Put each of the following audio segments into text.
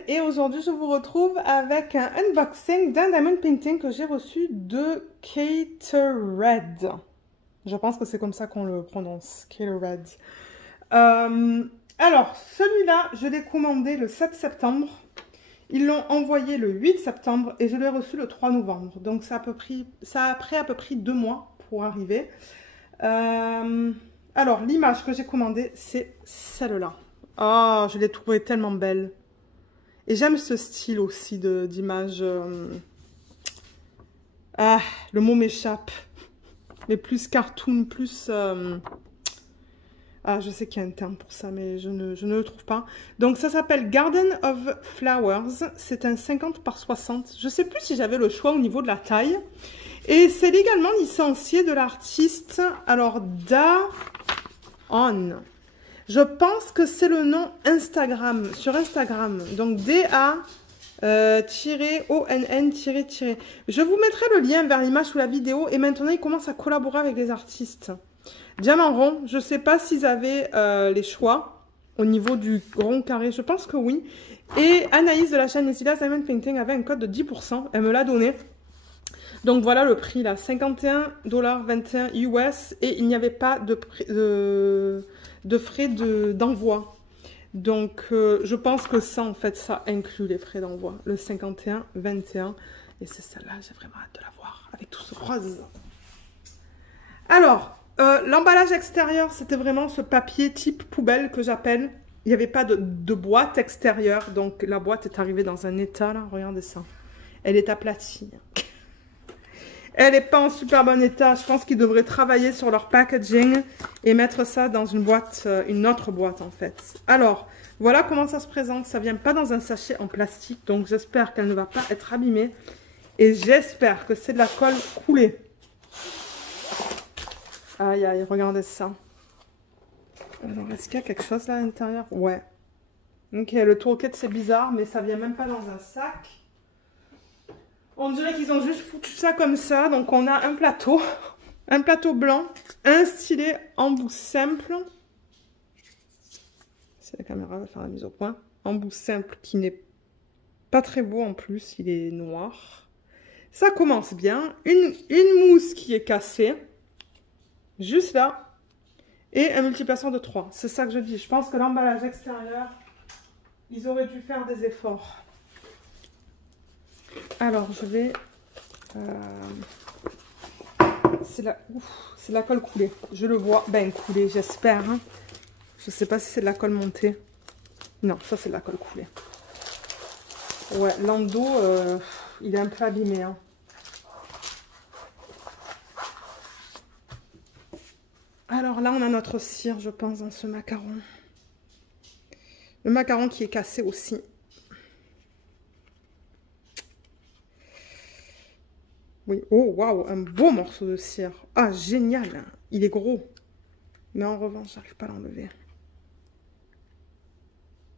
Hélène et aujourd'hui je vous retrouve avec un unboxing d'un diamond painting que j'ai reçu de Catered. Je pense que c'est comme ça qu'on le prononce, Catered. Alors, celui-là, je l'ai commandé le 7 septembre. Ils l'ont envoyé le 8 septembre et je l'ai reçu le 3 novembre. Donc ça a pris à peu près 2 mois pour arriver. Alors, l'image que j'ai commandée, c'est celle-là. Oh, je l'ai trouvée tellement belle. Et j'aime ce style aussi d'image. Ah, le mot m'échappe. Mais plus cartoon, plus... Ah, je sais qu'il y a un terme pour ça, mais je ne le trouve pas. Donc, ça s'appelle Garden of Flowers. C'est un 50 par 60. Je ne sais plus si j'avais le choix au niveau de la taille. Et c'est légalement licencié de l'artiste. Alors, Daon. Je pense que c'est le nom Instagram, sur Instagram. Donc, DA-ONN-. Je vous mettrai le lien vers l'image sous la vidéo. Et maintenant, il commence à collaborer avec les artistes. Diamant rond, je ne sais pas s'ils avaient les choix au niveau du rond carré. Je pense que oui. Et Anaïs de la chaîne Nesila's Diamond Painting avait un code de 10%. Elle me l'a donné. Donc voilà le prix là, 51,21 US et il n'y avait pas de frais d'envoi. Donc je pense que ça en fait, ça inclut les frais d'envoi. Le 51,21 et c'est celle-là, j'ai vraiment hâte de la voir avec tout ce rose. Alors, l'emballage extérieur, c'était vraiment ce papier type poubelle que j'appelle. Il n'y avait pas de boîte extérieure, donc la boîte est arrivée dans un état là, regardez ça. Elle est aplatie. Elle n'est pas en super bon état. Je pense qu'ils devraient travailler sur leur packaging et mettre ça dans une boîte, une autre boîte en fait. Alors, voilà comment ça se présente. Ça ne vient pas dans un sachet en plastique, donc j'espère qu'elle ne va pas être abîmée. Et j'espère que c'est de la colle coulée. Aïe, aïe, regardez ça. Alors, est-ce qu'il y a quelque chose là à l'intérieur? Ouais. Ok, le tourniquet, c'est bizarre, mais ça vient même pas dans un sac. On dirait qu'ils ont juste foutu ça comme ça. Donc, on a un plateau blanc, un stylet embout simple. Si la caméra va faire la mise au point. Embout simple qui n'est pas très beau en plus, il est noir. Ça commence bien. Une mousse qui est cassée. Juste là. Et un multiplicateur de 3. C'est ça que je dis. Je pense que l'emballage extérieur, ils auraient dû faire des efforts. Alors, je vais... c'est la colle coulée. Je le vois. Ben, coulée, j'espère. Hein. Je ne sais pas si c'est de la colle montée. Non, ça, c'est de la colle coulée. Ouais, l'endos, il est un peu abîmé. Hein. Alors là, on a notre cire, je pense, dans ce macaron. Le macaron qui est cassé aussi. Oui, oh waouh, un beau morceau de cire. Ah, génial. Il est gros. Mais en revanche, j'arrive pas à l'enlever.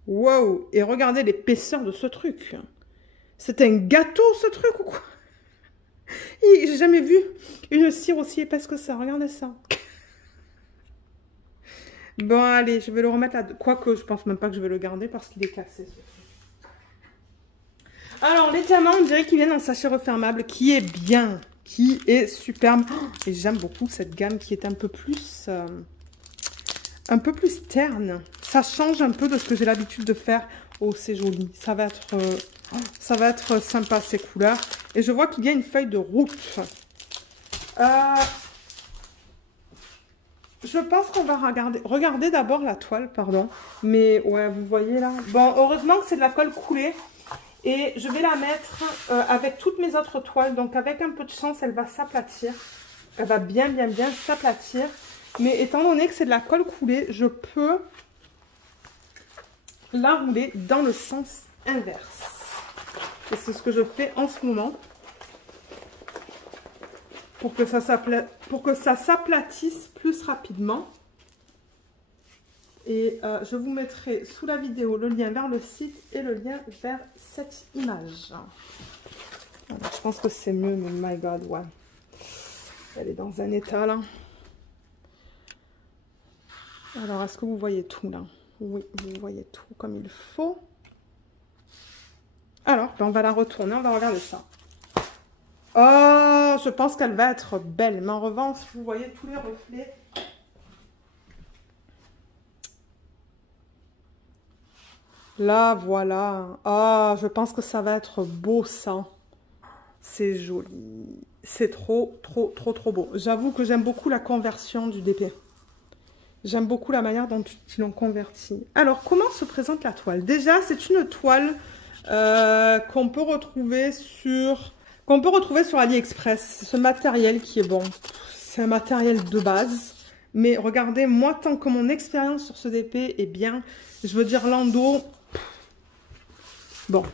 Wow, et regardez l'épaisseur de ce truc. C'est un gâteau, ce truc, ou quoi? J'ai jamais vu une cire aussi épaisse que ça. Regardez ça. Bon, allez, je vais le remettre là. Quoique, je pense même pas que je vais le garder parce qu'il est cassé. Alors, les diamants, on dirait qu'ils viennent en sachet refermable, qui est bien, qui est superbe. Oh, et j'aime beaucoup cette gamme qui est un peu plus terne. Ça change un peu de ce que j'ai l'habitude de faire. Oh, c'est joli. Ça va être sympa, ces couleurs. Et je vois qu'il y a une feuille de route. Je pense qu'on va regarder d'abord la toile, pardon. Mais ouais, vous voyez là. Bon, heureusement que c'est de la colle coulée. Et je vais la mettre avec toutes mes autres toiles. Donc avec un peu de chance, elle va s'aplatir. Elle va bien s'aplatir. Mais étant donné que c'est de la colle coulée, je peux la rouler dans le sens inverse. Et c'est ce que je fais en ce moment. Pour que ça s'aplatisse plus rapidement. Et je vous mettrai sous la vidéo le lien vers le site et le lien vers cette image. Alors, je pense que c'est mieux, mais my god, ouais. Elle est dans un état là. Alors, est-ce que vous voyez tout là? Oui, vous voyez tout comme il faut. Alors, ben, on va la retourner, on va regarder ça. Oh, je pense qu'elle va être belle. Mais en revanche, vous voyez tous les reflets. Là, voilà. Oh, je pense que ça va être beau, ça. C'est joli. C'est trop, trop, trop, trop beau. J'avoue que j'aime beaucoup la conversion du DP. J'aime beaucoup la manière dont ils l'ont converti. Alors, comment se présente la toile? Déjà, c'est une toile qu'on peut retrouver sur AliExpress. Ce matériel qui est bon. C'est un matériel de base. Mais regardez, moi, tant que mon expérience sur ce DP est bien, je veux dire, Lando, bon,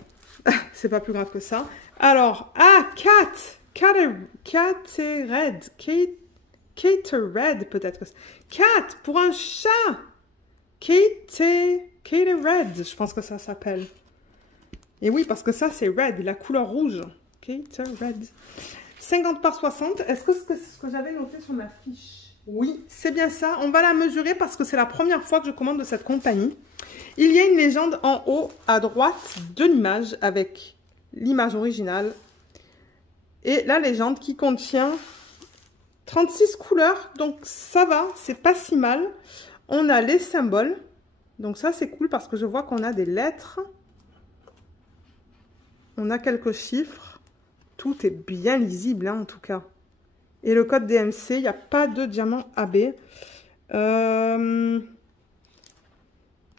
c'est pas plus grave que ça. Alors, Catered peut-être. Cat pour un chat. Catered, je pense que ça s'appelle. Et oui, parce que ça, c'est red, la couleur rouge. Catered. 50 par 60. Est-ce que c'est ce que j'avais noté sur ma fiche? Oui, c'est bien ça. On va la mesurer parce que c'est la première fois que je commande de cette compagnie. Il y a une légende en haut à droite de l'image avec l'image originale. Et la légende qui contient 36 couleurs. Donc ça va, c'est pas si mal. On a les symboles. Donc ça, c'est cool parce que je vois qu'on a des lettres. On a quelques chiffres. Tout est bien lisible, hein, en tout cas. Et le code DMC, il n'y a pas de diamant AB.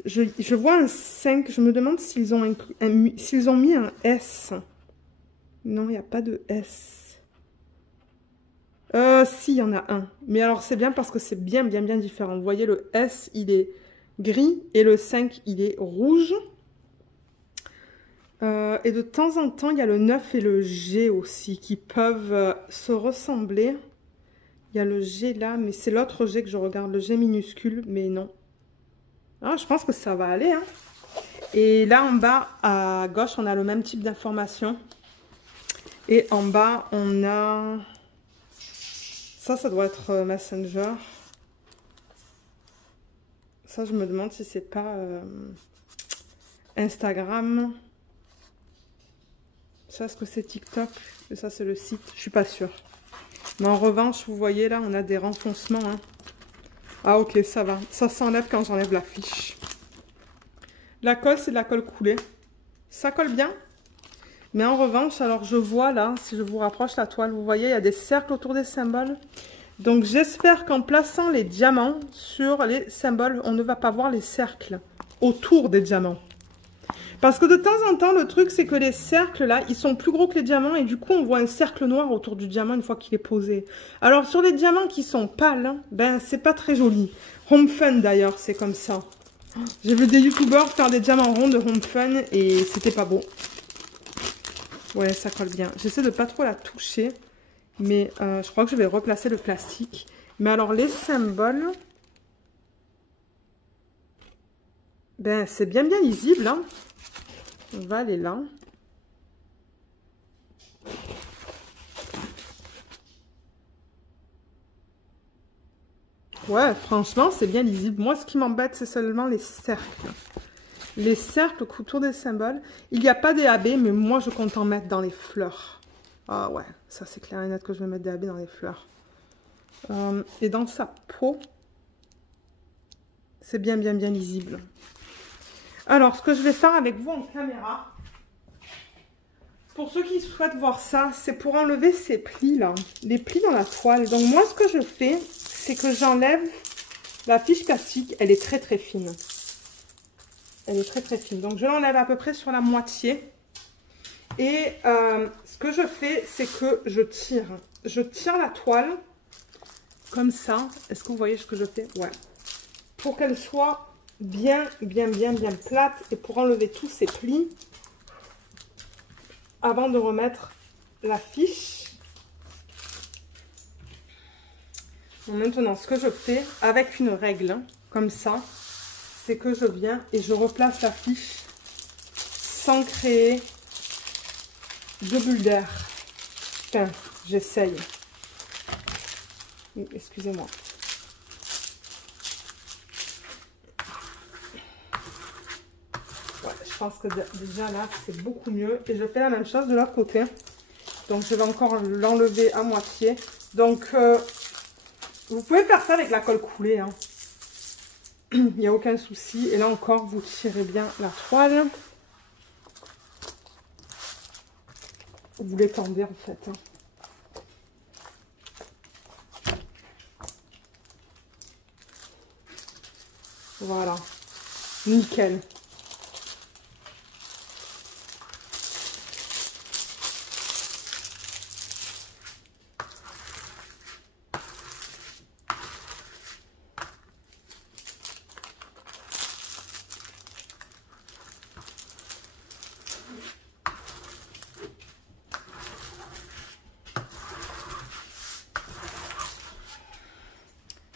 Je vois un 5. Je me demande s'ils ont, s'ils ont mis un S. Non, il n'y a pas de S. Si, il y en a un. Mais alors, c'est bien parce que c'est bien différent. Vous voyez, le S, il est gris. Et le 5, il est rouge. Et de temps en temps, il y a le 9 et le G aussi qui peuvent se ressembler. Il y a le G là, mais c'est l'autre G que je regarde, le G minuscule, mais non. Ah, je pense que ça va aller, hein. Et là, en bas, à gauche, on a le même type d'information. Et en bas, on a... Ça doit être Messenger. Ça, je me demande si c'est pas Instagram. Ça, est-ce que c'est TikTok? Et ça, c'est le site. Je suis pas sûre. Mais en revanche, vous voyez, là, on a des renfoncements. Hein. Ah, ok, ça va. Ça s'enlève quand j'enlève la fiche. La colle, c'est de la colle coulée. Ça colle bien. Mais en revanche, alors je vois là, si je vous rapproche la toile, vous voyez, il y a des cercles autour des symboles. Donc, j'espère qu'en plaçant les diamants sur les symboles, on ne va pas voir les cercles autour des diamants. Parce que de temps en temps, le truc, c'est que les cercles, là, ils sont plus gros que les diamants. Et du coup, on voit un cercle noir autour du diamant une fois qu'il est posé. Alors, sur les diamants qui sont pâles, hein, ben, c'est pas très joli. Home Fun, d'ailleurs, c'est comme ça. J'ai vu des youtubeurs faire des diamants ronds de Home Fun et c'était pas beau. Ouais, ça colle bien. J'essaie de pas trop la toucher. Mais je crois que je vais replacer le plastique. Mais alors, les symboles... Ben, c'est bien lisible, hein. On va aller là. Ouais, franchement, c'est bien lisible. Moi, ce qui m'embête, c'est seulement les cercles. Les cercles autour des symboles. Il n'y a pas des AB, mais moi, je compte en mettre dans les fleurs. Ah ouais, ça, c'est clair et net que je vais mettre des AB dans les fleurs. Et dans sa peau, c'est bien lisible. Alors, ce que je vais faire avec vous en caméra, pour ceux qui souhaitent voir ça, c'est pour enlever ces plis-là, les plis dans la toile. Donc, moi, ce que je fais, c'est que j'enlève la fiche plastique. Elle est très fine. Elle est très fine. Donc, je l'enlève à peu près sur la moitié. Et ce que je fais, c'est que je tire. Je tire la toile comme ça. Est-ce que vous voyez ce que je fais? Ouais. Pour qu'elle soit bien plate et pour enlever tous ces plis avant de remettre la fiche. Bon, maintenant, ce que je fais avec une règle, hein, comme ça, c'est que je viens et je replace la fiche sans créer de bulle d'air. Enfin, j'essaye. Excusez-moi. pense que déjà là, c'est beaucoup mieux. Et je fais la même chose de l'autre côté. Donc, je vais encore l'enlever à moitié. Donc, vous pouvez faire ça avec la colle coulée. Hein. Il n'y a aucun souci. Et là encore, vous tirez bien la toile. Vous l'étendez en fait. Hein. Voilà. Nickel.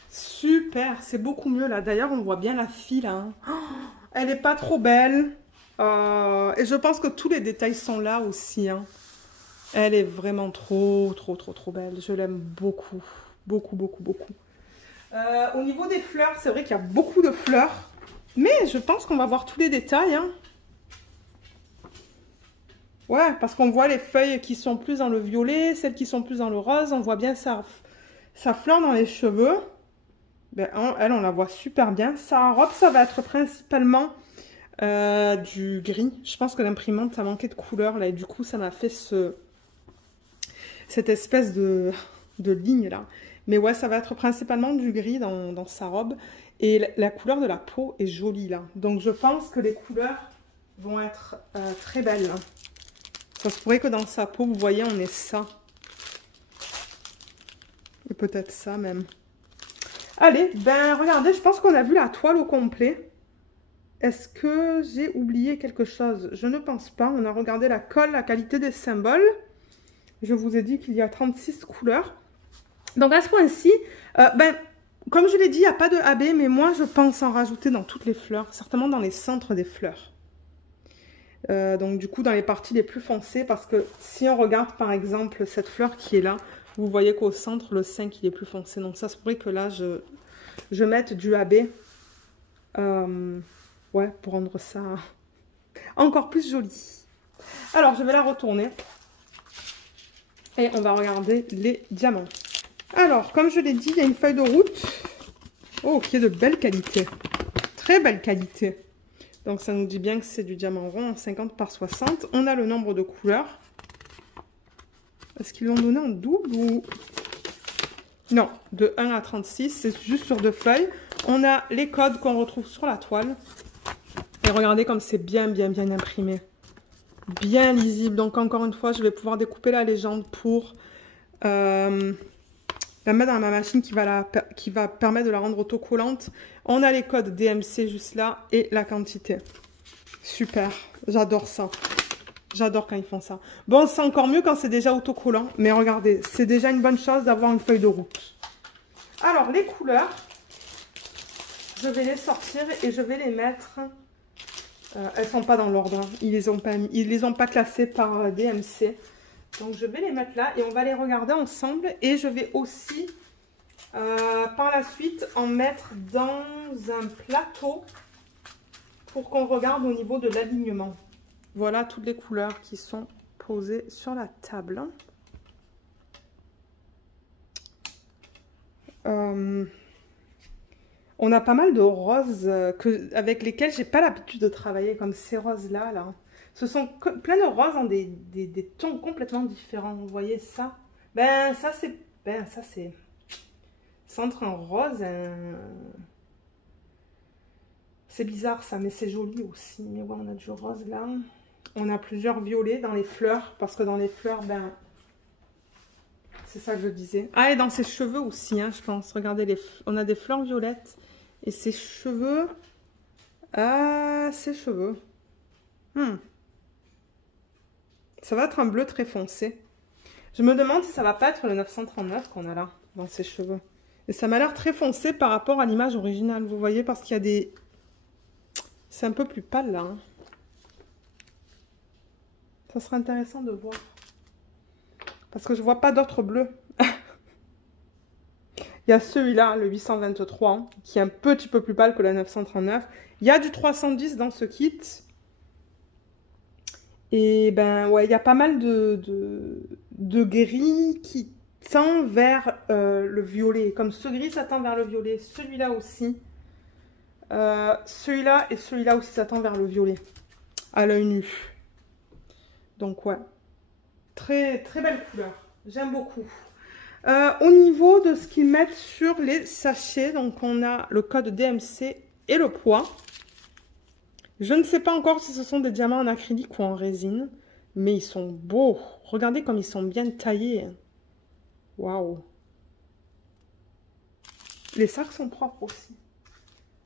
Super, c'est beaucoup mieux là. D'ailleurs, on voit bien la fille là. Hein. Oh, elle n'est pas trop belle. Et je pense que tous les détails sont là aussi. Hein. Elle est vraiment trop belle. Je l'aime beaucoup. Beaucoup. Au niveau des fleurs, c'est vrai qu'il y a beaucoup de fleurs. Mais je pense qu'on va voir tous les détails. Hein. Ouais, parce qu'on voit les feuilles qui sont plus dans le violet, celles qui sont plus dans le rose. On voit bien sa fleur dans les cheveux. Ben, elle, on la voit super bien. Sa robe, ça va être principalement du gris. Je pense que l'imprimante a manqué de couleur là. Et du coup, ça m'a fait cette espèce de ligne là. Mais ouais, ça va être principalement du gris dans sa robe. Et la couleur de la peau est jolie là. Donc, je pense que les couleurs vont être très belles. Là. Ça se pourrait que dans sa peau, vous voyez, on ait ça. Et peut-être ça même. Allez, ben regardez, je pense qu'on a vu la toile au complet. Est-ce que j'ai oublié quelque chose? Je ne pense pas. On a regardé la colle, la qualité des symboles. Je vous ai dit qu'il y a 36 couleurs. Donc à ce point-ci, ben, comme je l'ai dit, il n'y a pas de AB, mais moi je pense en rajouter dans toutes les fleurs, certainement dans les centres des fleurs. Donc du coup dans les parties les plus foncées, parce que si on regarde par exemple cette fleur qui est là, vous voyez qu'au centre, le 5, il est plus foncé. Donc, ça se pourrait que là, je mette du AB. Ouais, pour rendre ça encore plus joli. Alors, je vais la retourner. Et on va regarder les diamants. Alors, comme je l'ai dit, il y a une feuille de route. Oh, qui est de belle qualité. Très belle qualité. Donc, ça nous dit bien que c'est du diamant rond en 50 par 60. On a le nombre de couleurs. Est-ce qu'ils l'ont donné en double ou... Non, de 1 à 36, c'est juste sur 2 feuilles. On a les codes qu'on retrouve sur la toile. Et regardez comme c'est bien imprimé. Bien lisible. Donc encore une fois, je vais pouvoir découper la légende pour la mettre dans ma machine qui va permettre de la rendre autocollante. On a les codes DMC juste là et la quantité. Super, j'adore ça. J'adore quand ils font ça. Bon, c'est encore mieux quand c'est déjà autocollant. Mais regardez, c'est déjà une bonne chose d'avoir une feuille de route. Alors, les couleurs, je vais les sortir et je vais les mettre... elles ne sont pas dans l'ordre. Hein. Ils les ont pas classées par DMC. Donc, je vais les mettre là et on va les regarder ensemble. Et je vais aussi, par la suite, en mettre dans un plateau pour qu'on regarde au niveau de l'alignement. Voilà toutes les couleurs qui sont posées sur la table. On a pas mal de roses avec lesquelles j'ai pas l'habitude de travailler, comme ces roses-là. Là. Ce sont plein de roses en des tons complètement différents. Vous voyez ça? Ben, ça, c'est... C'est entre un rose et un... C'est bizarre, ça, mais c'est joli aussi. Mais ouais, on a du rose, là. On a plusieurs violets dans les fleurs, parce que dans les fleurs, ben, c'est ça que je disais. Ah, et dans ses cheveux aussi, hein, je pense. Regardez, on a des fleurs violettes. Et ses cheveux... Ah, ses cheveux. Ça va être un bleu très foncé. Je me demande si ça va pas être le 939 qu'on a là, dans ses cheveux. Et ça m'a l'air très foncé par rapport à l'image originale, vous voyez, parce qu'il y a des... C'est un peu plus pâle, là, hein. Ça serait intéressant de voir. Parce que je vois pas d'autres bleus. Il y a celui-là, le 823, hein, qui est un petit peu plus pâle que la 939. Il y a du 310 dans ce kit. Et ben ouais, il y a pas mal de gris qui tend vers le violet. Comme ce gris, ça tend vers le violet. Celui-là aussi. Celui-là et celui-là aussi, ça tend vers le violet. À l'œil nu. Donc ouais. Très, très belle couleur. J'aime beaucoup. Au niveau de ce qu'ils mettent sur les sachets, donc on a le code DMC et le poids. Je ne sais pas encore si ce sont des diamants en acrylique ou en résine, mais ils sont beaux. Regardez comme ils sont bien taillés. Waouh. Les sacs sont propres aussi.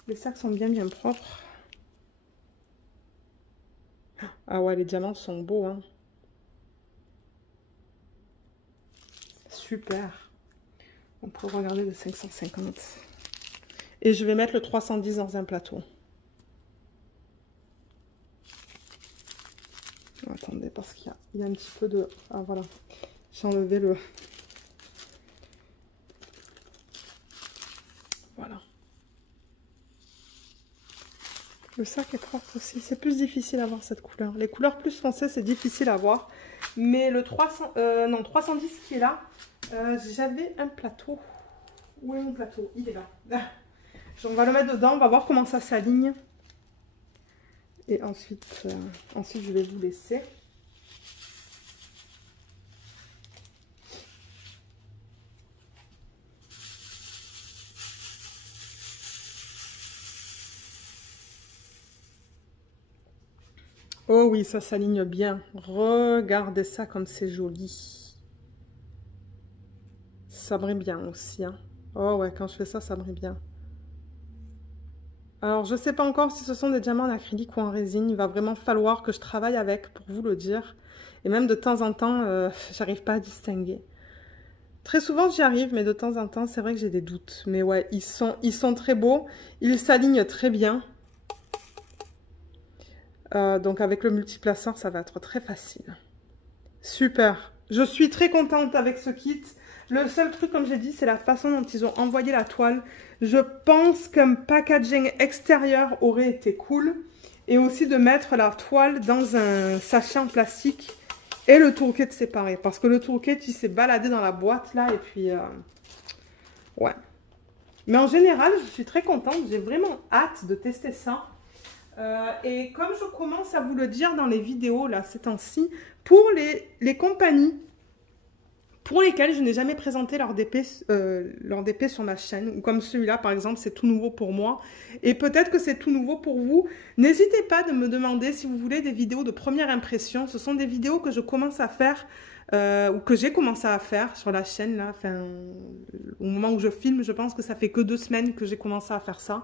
Les sacs sont bien bien propres. Ah ouais, les diamants sont beaux, hein. Super. On peut regarder le 550. Et je vais mettre le 310 dans un plateau. Attendez, parce qu'il y a un petit peu de... Ah voilà, j'ai enlevé le... Voilà. Le sac est propre aussi. C'est plus difficile à voir cette couleur. Les couleurs plus foncées, c'est difficile à voir. Mais le 310 qui est là, j'avais un plateau. Où est mon plateau? Il est là. On va le mettre dedans, on va voir comment ça s'aligne. Et ensuite, je vais vous laisser. Oh oui, ça s'aligne bien. Regardez ça comme c'est joli. Ça brille bien aussi, hein. Oh ouais, quand je fais ça, ça brille bien. Alors, je ne sais pas encore si ce sont des diamants en acrylique ou en résine. Il va vraiment falloir que je travaille avec pour vous le dire. Et même de temps en temps, j'arrive pas à distinguer. Très souvent, j'y arrive, mais de temps en temps, c'est vrai que j'ai des doutes. Mais ouais, ils sont très beaux. Ils s'alignent très bien. Donc, avec le multiplaceur, ça va être très facile. Super. Je suis très contente avec ce kit. Le seul truc, comme j'ai dit, c'est la façon dont ils ont envoyé la toile. Je pense qu'un packaging extérieur aurait été cool. Et aussi de mettre la toile dans un sachet en plastique et le tourniquet séparé. Parce que le tourniquet, il s'est baladé dans la boîte là. Et puis, ouais. Mais en général, je suis très contente. J'ai vraiment hâte de tester ça. Et comme je commence à vous le dire dans les vidéos là ces temps-ci, pour les compagnies pour lesquelles je n'ai jamais présenté leur DP sur ma chaîne, ou comme celui-là par exemple, c'est tout nouveau pour moi, et peut-être que c'est tout nouveau pour vous, n'hésitez pas de me demander si vous voulez des vidéos de première impression. Ce sont des vidéos que je commence à faire, ou que j'ai commencé à faire sur la chaîne là, enfin, au moment où je filme, je pense que ça fait que 2 semaines que j'ai commencé à faire ça.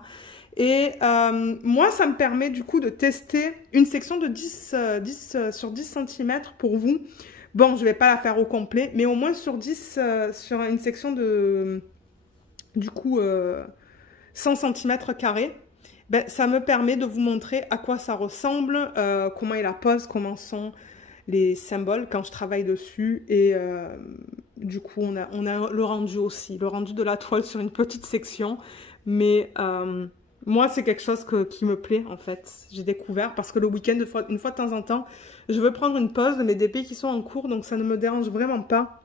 Et moi, ça me permet du coup de tester une section de 10 sur 10 cm pour vous. Bon, je ne vais pas la faire au complet, mais au moins sur 10, sur une section de, du coup, 100 cm². Ben, ça me permet de vous montrer à quoi ça ressemble, comment est la pose, comment sont les symboles quand je travaille dessus. Et du coup, on a le rendu aussi, le rendu de la toile sur une petite section. Mais... moi, c'est quelque chose qui me plaît, en fait. J'ai découvert parce que le week-end, une fois de temps en temps, je veux prendre une pause de mes DP qui sont en cours. Donc, ça ne me dérange vraiment pas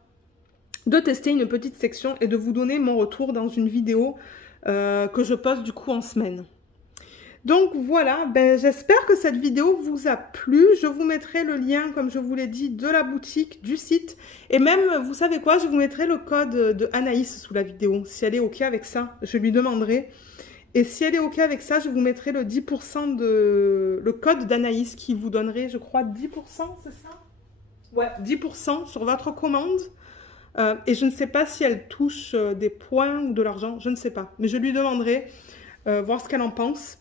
de tester une petite section et de vous donner mon retour dans une vidéo que je poste du coup en semaine. Donc, voilà. Ben, j'espère que cette vidéo vous a plu. Je vous mettrai le lien, comme je vous l'ai dit, de la boutique, du site. Et même, vous savez quoi, je vous mettrai le code de Anaïs sous la vidéo. Si elle est OK avec ça, je lui demanderai. Et si elle est OK avec ça, je vous mettrai le 10% le code d'Anaïs qui vous donnerait, je crois, 10%, c'est ça? Ouais, 10% sur votre commande. Et je ne sais pas si elle touche des points ou de l'argent, je ne sais pas. Mais je lui demanderai, voir ce qu'elle en pense.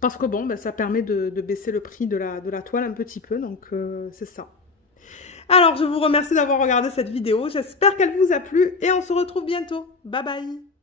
Parce que bon, ben, ça permet de baisser le prix de la toile un petit peu, donc c'est ça. Alors, je vous remercie d'avoir regardé cette vidéo. J'espère qu'elle vous a plu et on se retrouve bientôt. Bye bye!